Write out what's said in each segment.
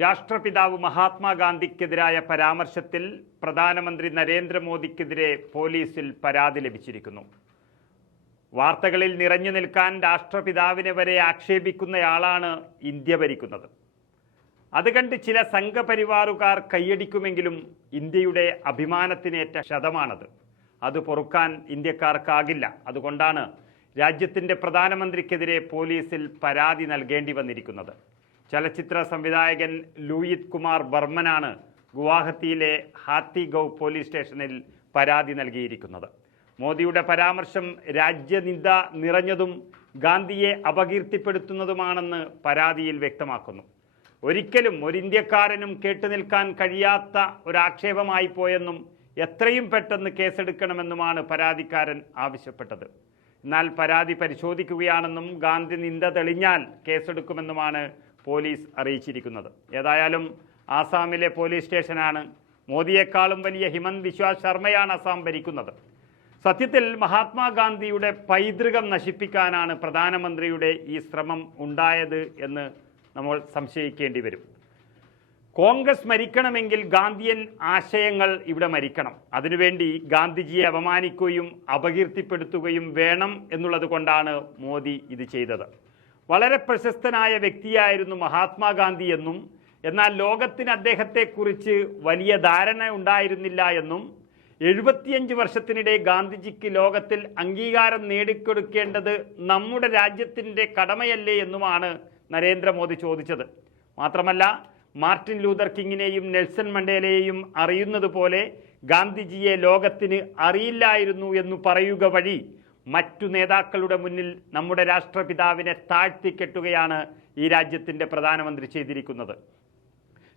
രാഷ്ട്രപിതാവ് മഹാത്മാഗാന്ധിക്കെതിരായ പരാമർശത്തിൽ പ്രധാനമന്ത്രി നരേന്ദ്രമോദിക്കെതിരെ പോലീസിൽ പരാതി ലഭിച്ചിരിക്കുന്നു. വാർത്തകളിൽ നിറഞ്ഞു നിൽക്കാൻ രാഷ്ട്രപിതാവിനെ വരെ ആക്ഷേപിക്കുന്നയാളാണ് ഇന്ത്യ ഭരിക്കുന്നത്. അതുകണ്ട് ചില സംഘപരിവാറുകാർ കൈയടിക്കുമെങ്കിലും ഇന്ത്യയുടെ അഭിമാനത്തിനേറ്റ ശതമാണത്. അത് പൊറുക്കാൻ ഇന്ത്യക്കാർക്കാകില്ല. അതുകൊണ്ടാണ് രാജ്യത്തിന്റെ പ്രധാനമന്ത്രിക്കെതിരെ പോലീസിൽ പരാതി നൽകേണ്ടി വന്നിരിക്കുന്നത്. ചലച്ചിത്ര സംവിധായകൻ ലൂയിത് കുമാർ ബർമനാണ് ഗുവാഹത്തിയിലെ ഹാത്തിഗൌ പോലീസ് സ്റ്റേഷനിൽ പരാതി നൽകിയിരിക്കുന്നത്. മോദിയുടെ പരാമർശം രാജ്യനിന്ദ നിറഞ്ഞതും ഗാന്ധിയെ അപകീർത്തിപ്പെടുത്തുന്നതുമാണെന്ന് പരാതിയിൽ വ്യക്തമാക്കുന്നു. ഒരിക്കലും ഒരു ഇന്ത്യക്കാരനും കേട്ടുനിൽക്കാൻ കഴിയാത്ത ഒരാക്ഷേപമായി പോയെന്നും എത്രയും പെട്ടെന്ന് കേസെടുക്കണമെന്നുമാണ് പരാതിക്കാരൻ ആവശ്യപ്പെട്ടത്. എന്നാൽ പരാതി പരിശോധിക്കുകയാണെന്നും ഗാന്ധി നിന്ദ തെളിഞ്ഞാൽ കേസെടുക്കുമെന്നുമാണ് പോലീസ് അറിയിച്ചിരിക്കുന്നത്. ഏതായാലും ആസാമിലെ പോലീസ് സ്റ്റേഷനാണ് മോദിയേക്കാളും വലിയ ഹിമന്ത് വിശ്വാസ് ശർമ്മയാണ് അസാം ഭരിക്കുന്നത്. സത്യത്തിൽ മഹാത്മാഗാന്ധിയുടെ പൈതൃകം നശിപ്പിക്കാനാണ് പ്രധാനമന്ത്രിയുടെ ഈ ശ്രമം ഉണ്ടായത് എന്ന് നമ്മൾ സംശയിക്കേണ്ടി വരും. കോൺഗ്രസ് മരിക്കണമെങ്കിൽ ഗാന്ധിയൻ ആശയങ്ങൾ ഇവിടെ മരിക്കണം. അതിനുവേണ്ടി ഗാന്ധിജിയെ അപമാനിക്കുകയും അപകീർത്തിപ്പെടുത്തുകയും വേണം എന്നുള്ളത് കൊണ്ടാണ് മോദി ഇത് ചെയ്തത്. വളരെ പ്രശസ്തനായ വ്യക്തിയായിരുന്നു മഹാത്മാഗാന്ധി എന്നും എന്നാൽ ലോകത്തിന് അദ്ദേഹത്തെക്കുറിച്ച് വലിയ ധാരണ ഉണ്ടായിരുന്നില്ല എന്നും എഴുപത്തിയഞ്ച് വർഷത്തിനിടെ ഗാന്ധിജിക്ക് ലോകത്തിൽ അംഗീകാരം നേടിക്കൊടുക്കേണ്ടത് നമ്മുടെ രാജ്യത്തിന്റെ കടമയല്ലേ എന്നുമാണ് നരേന്ദ്രമോദി ചോദിച്ചത്. മാത്രമല്ല മാർട്ടിൻ ലൂതർ കിങ്ങിനെയും നെൽസൺ മണ്ടേലയെയും അറിയുന്നത് പോലെ ഗാന്ധിജിയെ ലോകത്തിന് അറിയില്ലായിരുന്നു എന്ന് പറയുക വഴി മറ്റു നേതാക്കളുടെ മുന്നിൽ നമ്മുടെ രാഷ്ട്രപിതാവിനെ താഴ്ത്തിക്കെട്ടുകയാണ് ഈ രാജ്യത്തിന്റെ പ്രധാനമന്ത്രി ചെയ്തിരിക്കുന്നത്.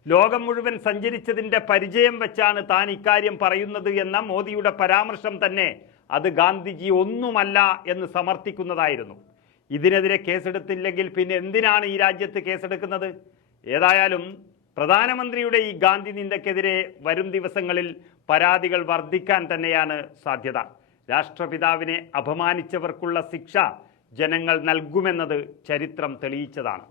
ലോകം മുഴുവൻ സഞ്ചരിച്ചതിന്റെ പരിചയം വെച്ചാണ് താൻ ഇക്കാര്യം പറയുന്നത് എന്ന മോദിയുടെ പരാമർശം തന്നെ അത് ഗാന്ധിജി ഒന്നുമല്ല എന്ന് സമർത്ഥിക്കുന്നതായിരുന്നു. ഇതിനെതിരെ കേസെടുത്തില്ലെങ്കിൽ പിന്നെ എന്തിനാണ് ഈ രാജ്യത്ത് കേസെടുക്കുന്നത്? ഏതായാലും പ്രധാനമന്ത്രിയുടെ ഈ ഗാന്ധി നിന്ദക്കെതിരെ വരും ദിവസങ്ങളിൽ പരാതികൾ വർദ്ധിക്കാൻ തന്നെയാണ് സാധ്യത. രാഷ്ട്രപിതാവിനെ അപമാനിച്ചവർക്കുള്ള ശിക്ഷ ജനങ്ങൾ നൽകുമെന്നത് ചരിത്രം തെളിയിച്ചതാണ്.